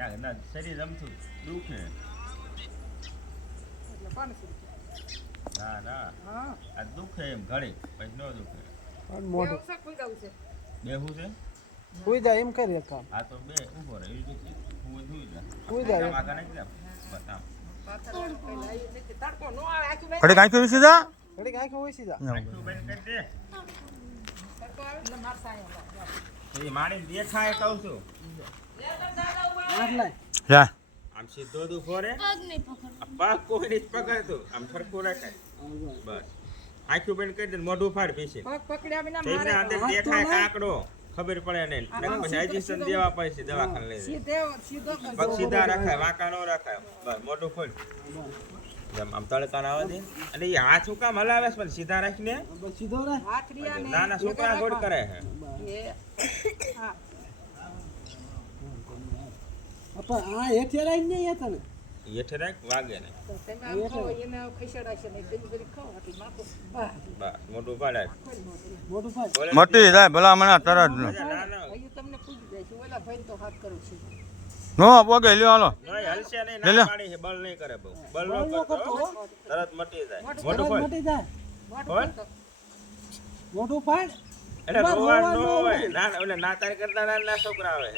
ના શરીર રમતું દુખે ના આ દુખે એમ ઘડી પછી ન દુખે મોઢું બેહું છે કોઈ જાય એમ કરી કામ આ તો બે ઊભો રહે એ દુખે હું ધોઈ જા કોઈ જાય એમ. આગળ નાખી દે બસ આમ ઘડી કાંઈ કર્યું સીધા ઘડીક આંખો હોય સીધા આખું બંધ કરી દે એ મારી દેખાય કહું છું હાથ લાય જા આમ સીધો દુખો રે પગ કોઈ નહીં પકડતો આમ સરખું રાખાય બસ આખું બંધ કરી દે મોઢું ફાડ પીશે તેમને અંદર દેખાય કાકડો ખબર પડે ને પછી ઇન્જેક્શન દેવા પડશે દવાખાને લઈ પગ સીધા રાખાય વાંકા ન રાખાય બસ મોઢું ખોલ જેમ આમ તડકા ના આવે દે અને એ હાથ શું કામ હલાવે છે પણ સીધા રાખીને બસ સીધો રે નાના છોકરા ગોળ કરે છે આપા આ હેઠે રાઈ નહીં હતા ને હેઠે રાખ વાગે ને બસ મોઢું પાડે મોટું ફાટ મટી જાય ભલા મને તરત ના નો પોગે લ્યો હાલો નહીં હલશે નહીં લે લે. ના પાડી છે બળ નહીં કરે બહુ બળ ન કરતો તરત મટી જાય મોઢું ખોલ મટી જાય ખોલ મોટું ફાટ એટલે રોવા ન હોય ના ઓલે ના તારી કરતા નાના છોકરા આવે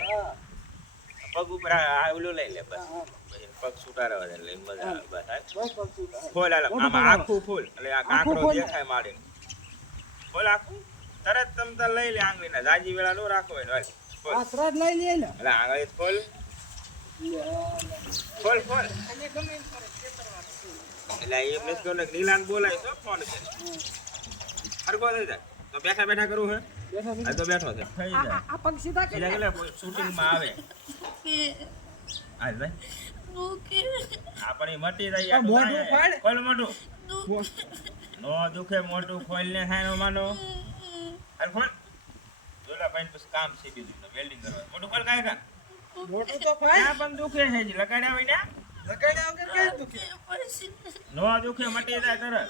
પગ ઉપર આ ઓલું લઈ લે બસ પછી પગ છૂટા રહેવા દે એટલે મજા આવે બસ હા. ફોલ હાલ આમાં આખું ફૂલ એટલે આ કાંકડો દેખાય માડે ફોલ આખું તરત તમ તાર લઈ લે આંગળીના જાજી વેળા નો રાખો હોય ને ફોલ આ ત્રાડ લઈ લે ને એટલે આંગળી ફોલ ફોલ ફોલ એટલે એ મિસ કોને નીલાન બોલાય તો ફોન છે હરગો થઈ જાય તો બેઠા બેઠા કરું હે બેઠા આ તો બેઠો છે થઈ જાય આ પગ સીધા સીધા ગેલે શૂટિંગ માં આવે આજ ભાઈ આપણી મટી જાય આ મોઢું ફાડ. ખોલ મોઢું નો દુખે મોઢું ખોલ ને થાય નો માનો હાલ ખોલ જોલા ભાઈ પછી કામ છે બીજું વેલ્ડિંગ કરવા મોઢું ખોલ કાય કા મોટું તો ફાટ ત્યાં પણ દુખે છે જ લગાડ્યા હોય ને લગાડ્યા વગર કઈ દુખે નો દુખે મટી જાય તરત